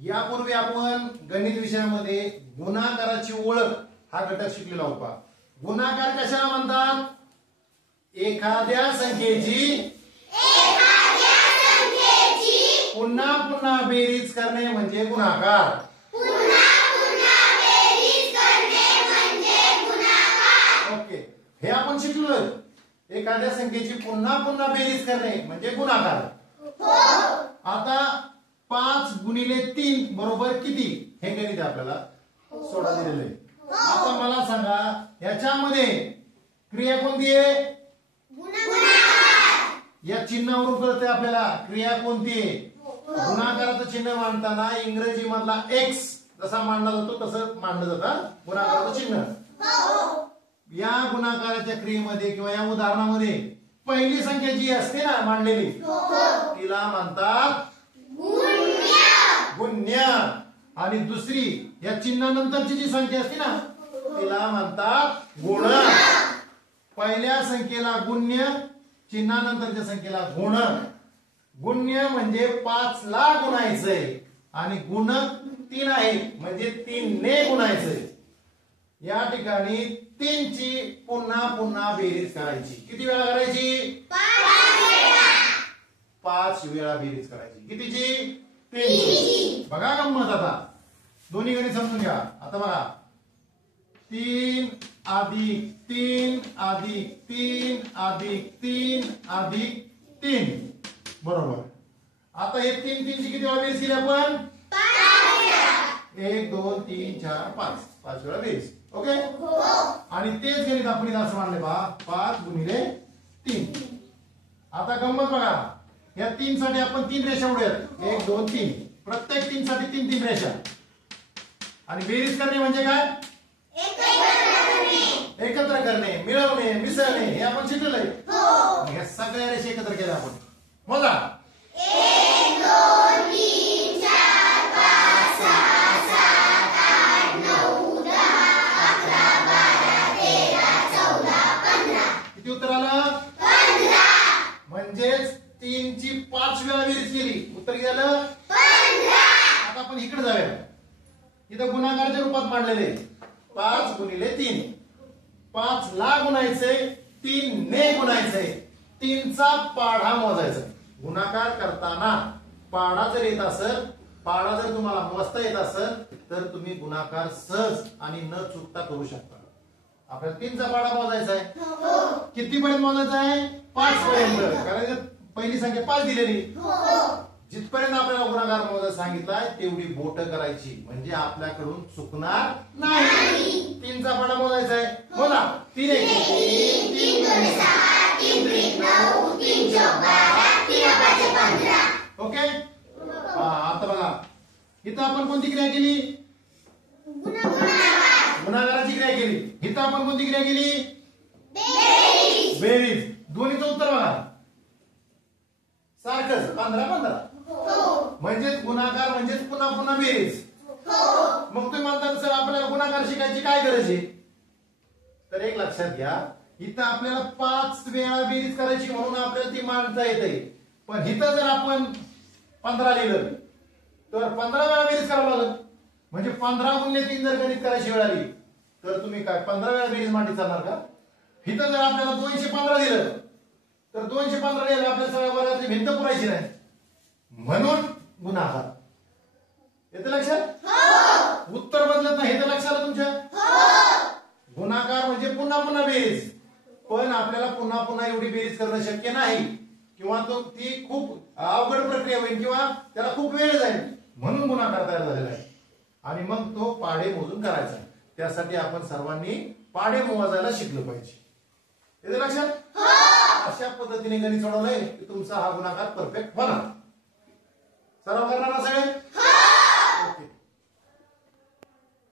यापूर्वी आपण गणित विषयामध्ये गुणाकाराची ओळख हा घटक शिकलेला होता। गुणाकार कशाला म्हणतात? एखाद्या संख्येची पुन्हा पुन्हा बेरीज करणे म्हणजे गुणाकार। ओके, हे आपण शिकलोय। एखाद्या संख्येची पुन्हा पुन्हा बेरीज करणे म्हणजे गुणाकार। आता 5 गुणिले 3 बरोबर किती हे गणित आपल्याला सोडा दिलेलं आहे। आता मला सांगा याच्यामध्ये क्रिया कोणती आहे? या चिन्हावरून कळते आपल्याला क्रिया कोणती आहे। गुणाकाराचं चिन्ह मांडताना इंग्रजी मधला एक्स जसा मांडला जातो तसं मांडलं जातं गुणाकाराचं चिन्ह। या गुणाकाराच्या क्रियेमध्ये किंवा या उदाहरणामध्ये पहिली संख्या जी असते ना मांडलेली तिला म्हणतात गुण्य, आणि दुसरी या चिन्हानंतरची जी संख्या असते ना तिला म्हणतात गुण। पहिल्या संख्येला गुण्य, चिन्हानंतरच्या संख्येला गुण। गुण्य म्हणजे 5 ला गुणायचंय आणि गुणक 3 आहे म्हणजे 3 ने गुणायचंय। या ठिकाणी 3 ची पुन्हा पुन्हा बेरीज करायची। किती वेळा करायची? 5 वेळा बेरीज करायची। कितीची? 3 ची। बघा गंमत आता दोन्ही गणित समजून घ्या। आता बघा 3 अधिक 3 अधिक 3 अधिक 3 अधिक 3 बरोबर। आता हे 3 ची किती वेळा बेरीज केली आपण? 1 2 3 4 5 5 वेळा बेरीज। ओके, आणि तेच गणित आपण असं मानले पहा 5 गुणिले 3। आता गंमत बघा या 3 साठी आपण 3 रेषा उडूयात 1 2 3 प्रत्येक 3 साठी 3 3 रेषा। आणि बेरीज करणे म्हणजे काय? एकत्र करणे, मिळवणे, मिसळणे हे आपण शिकलेलं आहे। या सगळ्या रेषा एकत्र केल्या आपण। मोजा 1 2 3 4 5 6 7 8 9 10 11 12 13 14 15 किती उत्तर आलं? 15। म्हणजेच 3 ची 5 वेळा बेरीज केली, उत्तर किती आलं? 15। आता आपण इकडे जाऊया। इथं गुणाकाराच्या रूपात मांडलेले 5 गुणिले 3। 5 ला गुणायचंय, 3 ने गुणायचंय, 3 चा पाढा मोजायचा। गुणाकार करताना पाढा जर येत असेल, पाढा जर तुम्हाला मोजता येत असेल तर तुम्ही गुणाकार सहज आणि न चुकता करू शकता। आपल्याला 3 चा पाढा मोजायचा आहे। किती पर्यंत मोजायचा आहे? 5 पर्यंत, कारण पहिली संख्या 5 दिलेली। जिथपर्यंत आपल्याला गुणाकार मोजायला सांगितलाय तेवढी बोट करायची म्हणजे आपल्याकडून चुकणार नाही। 3 चा पाढा मोजायचा आहे। बोला 3 1 3 3 2 6 3 3 9 3 4 12 3 5 15। ओके, आता बघा इथं आपण कोणती क्रिया केली? गुणाकाराची क्रिया केली। इथं आपण कोणती क्रिया केली? बेरीज। दोन्हीचं उत्तर बघा सारखंच 15 15। म्हणजे गुणाकार म्हणजे पुन्हा पुन्हा बेरीज। मग तुम्ही म्हणता सर आपल्याला गुणाकार शिकायची काय गरज आहे? तर एक लक्षात घ्या, इथं आपल्याला 5 वेळा बेरीज करायची म्हणून आपल्याला ती मांडता येते। पण इथं जर आपण 15 लिहिलं तर 15 वेळा बेरीज करावं लागेल। म्हणजे 15 गुणिले 3 जर गणित करायची वेळ आली तर तुम्ही काय 15 वेळा बेरीज मांडली चालणार का? इथं जर आपल्याला 215 दिलं तर 215 लिहायला आपल्या सगळ्या वर्गातली भिंत पुरायची नाही, म्हणून गुणाकार। येतं लक्षात? उत्तर बदलत नाही, हे तर लक्षात आलं तुमच्या? गुणाकार म्हणजे पुन्हा पुन्हा बेरीज, पण आपल्याला पुन्हा पुन्हा एवढी बेरीज करणं शक्य नाही किंवा तो ती खूप अवघड प्रक्रिया होईल किंवा त्याला खूप वेळ जाईल, म्हणून गुणाकार तयार झालेला आहे। आणि मग तो पाढे मोजून करायचा। त्यासाठी आपण सर्वांनी पाढे मोजायला शिकलं पाहिजे। येतं लक्षात? अशा पद्धतीने गणित सोडवलंय की तुमचा हा गुणाकार परफेक्ट होणार। सराव करणार ना सगळे?